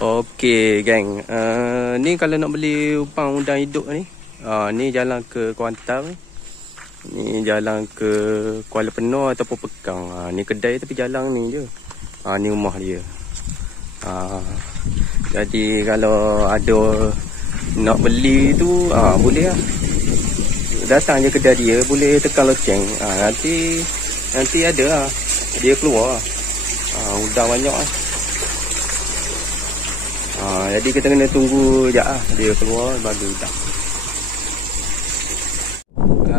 Okey geng, ni kalau nak beli upang udang hidup ni, ni jalan ke Kuantan, ni jalan ke Kuala Penuh ataupun Pekang. Ni kedai tapi jalan ni je. Ni rumah dia. Jadi kalau ada nak beli tu, boleh lah. Datang je kedai dia, boleh tekan loceng. Nanti ada lah, dia keluar. Udang banyak lah. Jadi kita kena tunggu sekejap lah, dia keluar baru udang.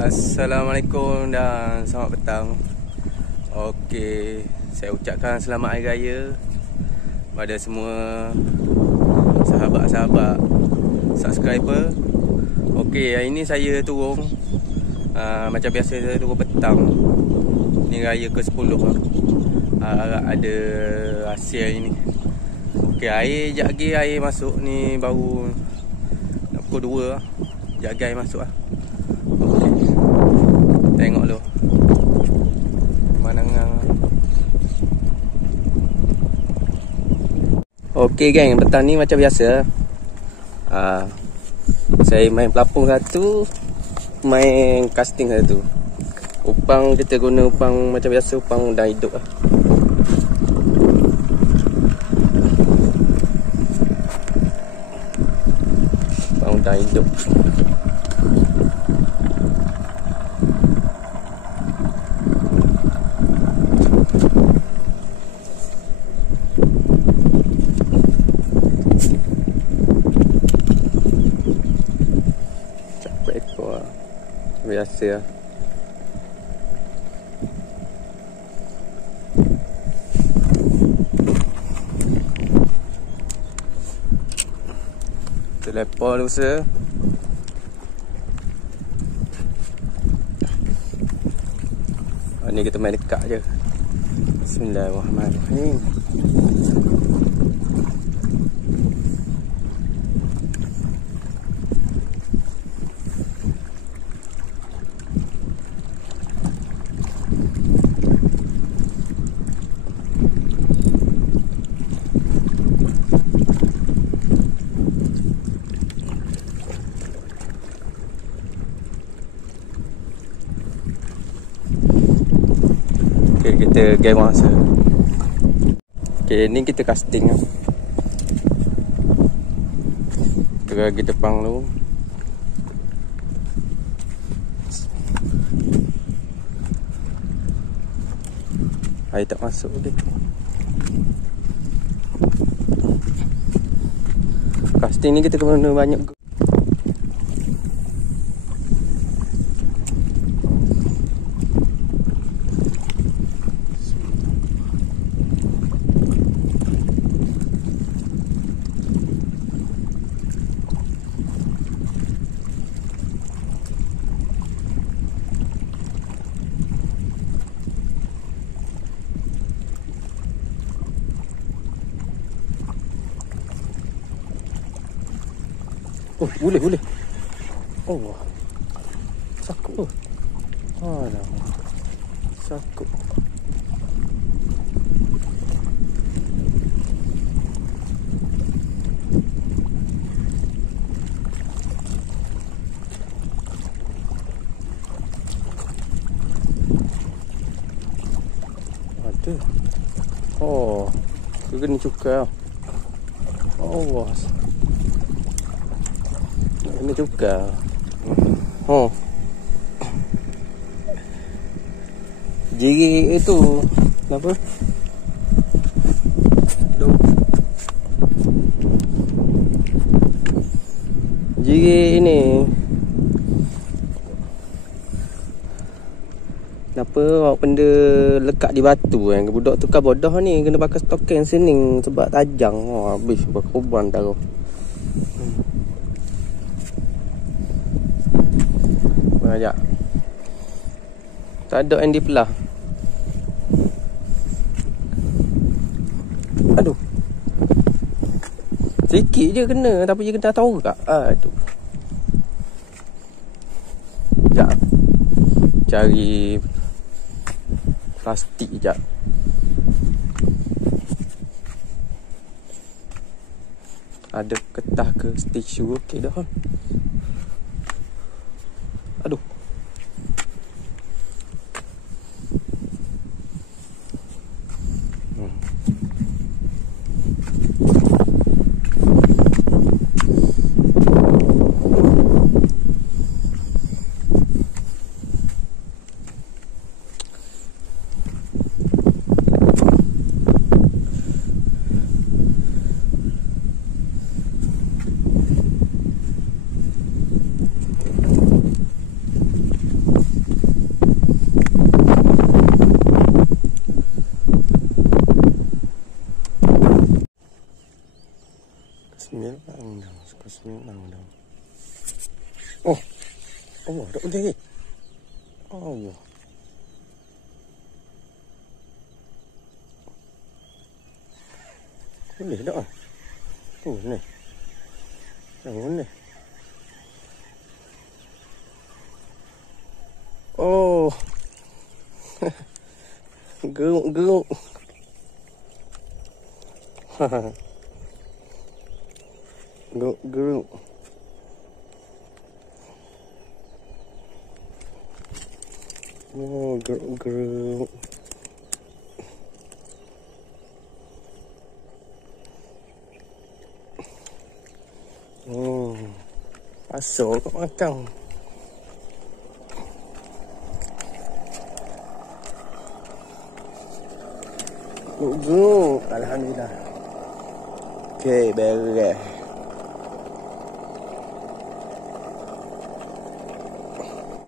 Assalamualaikum dan selamat petang. Okey, saya ucapkan selamat Hari Raya pada semua sahabat-sahabat subscriber. Okey, hari ni saya turun macam biasa saya turun petang. Ni raya ke-10 lah. Harap ada hasil ini. Okey, air sekejap lagi air masuk ni, baru nak pukul 2 lah. Sekejap lagi air masuk lah. Okey, tengok dulu pemandangan. Okey geng, petang ni macam biasa. Saya main pelapung satu, main casting satu. Upang kita guna upang macam biasa, upang udang hidup lah. Upang udang hidup. Capek ekor lah, biasa lah. Telepon dulu sir. Ni kita main dekat je. Bismillahirrahmanirrahim. Okay, kita game masa. Okay, ni kita casting lah. Kita pergi depan dulu. Air tak masuk lagi. Casting ni kita kena banyak. Oh, boleh. Oh, sakut tu. Alamak, sakut. Ada. Oh, kena cukai. Allah. Ini juga. Jiri itu kenapa? Jiri ini kenapa awak benda lekat di batu kan? Budak tu kan bodoh ni, kena pakai stoking sening sebab tajam. Habis berkorban taruh. Sekejap. Tak ada yang dipelah. Aduh. Sikit je kena, tapi dia kena tahu tak? Aduh. Sekejap. Cari plastik sekejap. Ada ketah ke tisu. Okey dah. Aduh. Bismillahirrahmanirrahim. Oh, Allah, tak boleh ni. Allah. Boleh tak? Tu ni. Yang ni. Oh. Geruk-geruk. Geruk-geruk. Oh, geruk-geruk. Oh, asal kat makan. Geruk-geruk. Alhamdulillah. Okay, beres.